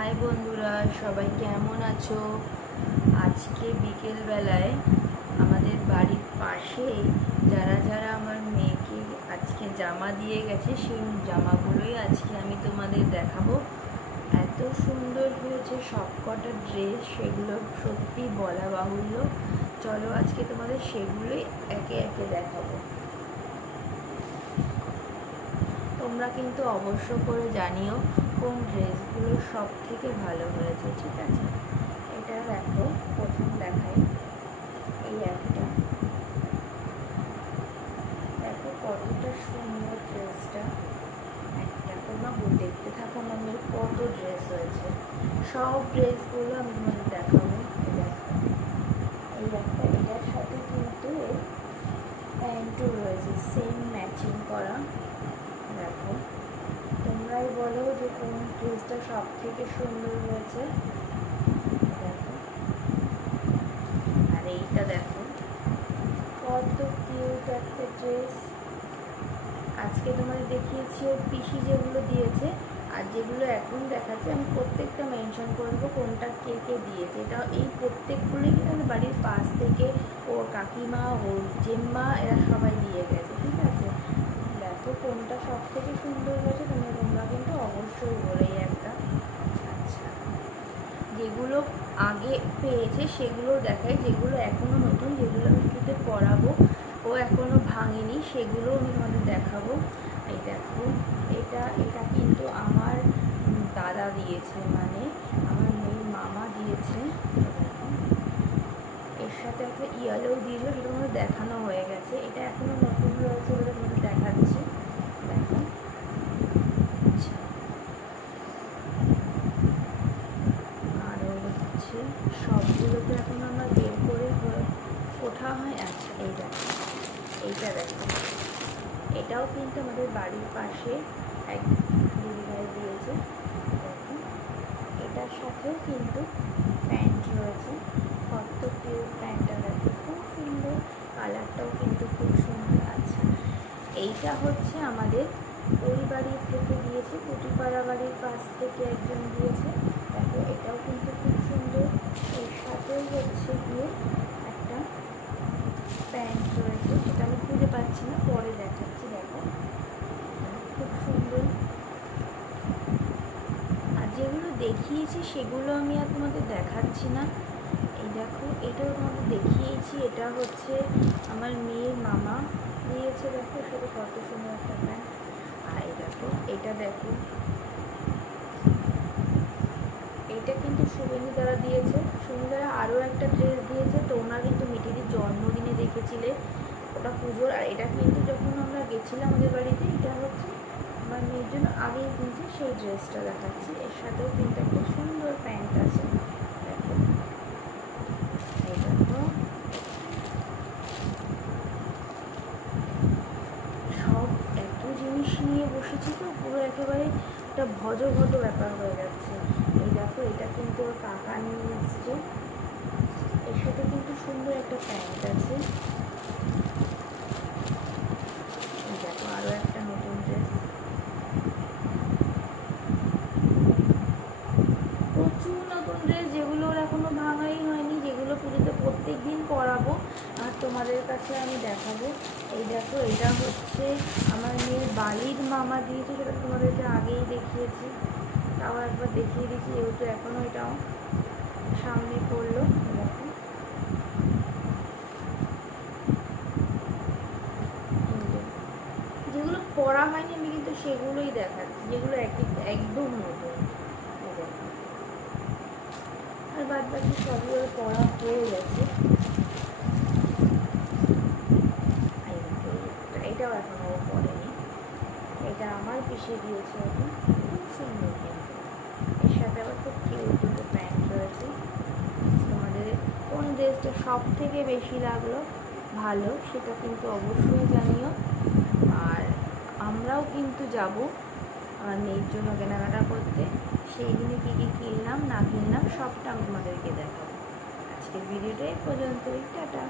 High বন্ধুরা, সবাই কেমন আছো? আজকে বিকেলবেলায় আমাদের বাড়ির পাশেই যারা যারা আমার মেয়েকে আজকে জামা দিয়ে গেছে, সেই জামাগুলোই আজকে আমি তোমাদের দেখাবো। এত সুন্দর হয়েছে সবকটা ড্রেস, সেগুলো সত্যি বলা বাহুল্য। চলো আজকে তোমাদের সেগুলোই একে একে দেখাবো। তোমরা কিন্তু অবশ্য করে জানিও কোন ড্রেসগুলো সব থেকে ভালো হয়েছে, ঠিক আছে? এটা দেখো, প্রথম দেখাই এই একটা, দেখো কতটা সুন্দর ড্রেসটা। একটা তোমরা দেখতে থাকো মানে কত ড্রেস হয়েছে। সব ড্রেসগুলো আমি তোমাদের দেখাবো। এই একটা, এটার সাথে কিন্তু প্যান্টও রয়েছে সেম ম্যাচিং করা। দেখো, তোমরাই বলো যে কোন ড্রেসটা সব থেকে সুন্দর হয়েছে। দেখো, আর এইটা দেখো কত কিউট একটা ড্রেস। আজকে তোমাদের দেখিয়েছি ওর পিসি যেগুলো দিয়েছে, আর যেগুলো এখন দেখাচ্ছে আমি প্রত্যেকটা মেনশন করবো কোনটা কে কে দিয়েছে। এটা এই প্রত্যেকগুলোই কিন্তু আমাদের বাড়ির পাশ থেকে ওর কাকিমা, ওর জেম্মা, এরা সবাই দিয়ে গেছে, ঠিক আছে? দেখো কোনটা সব থেকে সুন্দর হয়েছে তোমরা কিন্তু অবশ্যই বলেই একটা। আচ্ছা, যেগুলো আগে পেয়েছে সেগুলো দেখাই, যেগুলো এখনও নতুন, যেগুলো আমি একটুতে পরাবো, ও এখনও ভাঙেনি, সেগুলো আমি তোমাদের দেখাবো। এই দেখো, এটা এটা কিন্তু আমার দাদা দিয়েছে, মানে আমার মেয়ের মামা দিয়েছে। এর সাথে একটা ইয়েলো দিয়েছিল, সেটা তোমাদের দেখানো হয়ে গেছে। এটা এখনও নতুন রয়েছে বলে তোমাদের দেখাচ্ছি। দেখো, আচ্ছা, আরও হচ্ছে সবগুলো তো এখন আমরা বের করে ওঠা হয়। আচ্ছা, এই দেখো, এইটা দেখো, এটাও কিন্তু আমাদের বাড়ির পাশে এক দিদিভাই দিয়েছে। দেখো, এটার সাথেও কিন্তু প্যান্ট রয়েছে। কত কিউট প্যান্টটা, দেখো খুব সুন্দর, কালারটাও কিন্তু খুব সুন্দর। আচ্ছা, এইটা হচ্ছে আমাদের ওই বাড়ির থেকে দিয়েছে, কুটিপাড়া বাড়ির পাশ থেকে একজন দিয়েছে। দেখো, এটাও কিন্তু খুব সুন্দর। এর সাথেও হচ্ছে গিয়ে একটা প্যান্ট রয়েছে, সেটা আমি খুঁজে পাচ্ছি না, পরে দেখাচ্ছি। দেখো, খুব সুন্দর। আর যেগুলো দেখিয়েছি সেগুলো আমি আর তোমাদের দেখাচ্ছি না। এই দেখো, এটাও তোমাদের দেখিয়েছি, এটা হচ্ছে আমার মেয়ের মামা দিয়েছে। দেখো, সেটা কত সুন্দর একটা প্যান্ট। আর এই দেখো, এটা দেখো, এইটা কিন্তু সুমিনি দ্বারা দিয়েছে। সুমিনি দ্বারা আরও একটা ড্রেস দিয়েছে, তোমরা কিন্তু মিঠিদির জন্মদিনে দেখেছিলে, ওটা পুজোর। আর এটা কিন্তু যখন আমরা গেছিলাম আমাদের বাড়িতে, এটা হচ্ছে আমার মেয়ের জন্য আগেই কিনছি, সেই ড্রেসটা দেখাচ্ছি। এর সাথেও কিন্তু একটা সুন্দর প্যান্ট আছে। দেখো, এই দেখো, সব এত জিনিস নিয়ে বসেছি তো পুরো একেবারে একটা ভজ ব্যাপার হয়ে যাচ্ছে। এই দেখো, এটা কিন্তু ওর কাকা নিয়ে এসছে। এর সাথে কিন্তু সুন্দর একটা প্যান্ট আছে। এই দেখো, আরও একটা নতুন ড্রেস। প্রচুর নতুন ড্রেস, যেগুলো ওর এখনও ভাঙাই হয়নি, যেগুলো পুজোতে প্রত্যেক দিন পরাবো আর তোমাদের কাছে আমি দেখাবো। এই দেখো, এটা হচ্ছে আমার মেয়ের বাড়ির মামা দিয়েছে, সেটা তোমাদেরকে আগেই দেখিয়েছি, তাও একবার দেখিয়ে দিচ্ছি যেহেতু এখনও এটাও সামনে পড়লো। দেখো, যেগুলো পড়া হয়নি আমি কিন্তু সেগুলোই দেখাচ্ছি, যেগুলো একদম নতুন। আর বাদ বাকি সবই ওর পড়া হয়ে গেছে। এটাও এখনো ও পড়েনি, এটা আমার পিছিয়ে দিয়েছে ওকে, খুব সুন্দর। কিন্তু এর সাথে আবার খুব কিউট দুটো প্যান্ট রয়েছে। তোমাদের কোন ড্রেসটা সব থেকে বেশি লাগলো ভালো, সেটা কিন্তু অবশ্যই জানিও। আর আমরাও কিন্তু যাব আমার মেয়ের জন্য কেনাকাটা করতে, সেই দিনে কী কী কিনলাম না কিনলাম সবটা আমি তোমাদেরকে দেখাবো। আজকের ভিডিওটা এই পর্যন্তই, টাটা।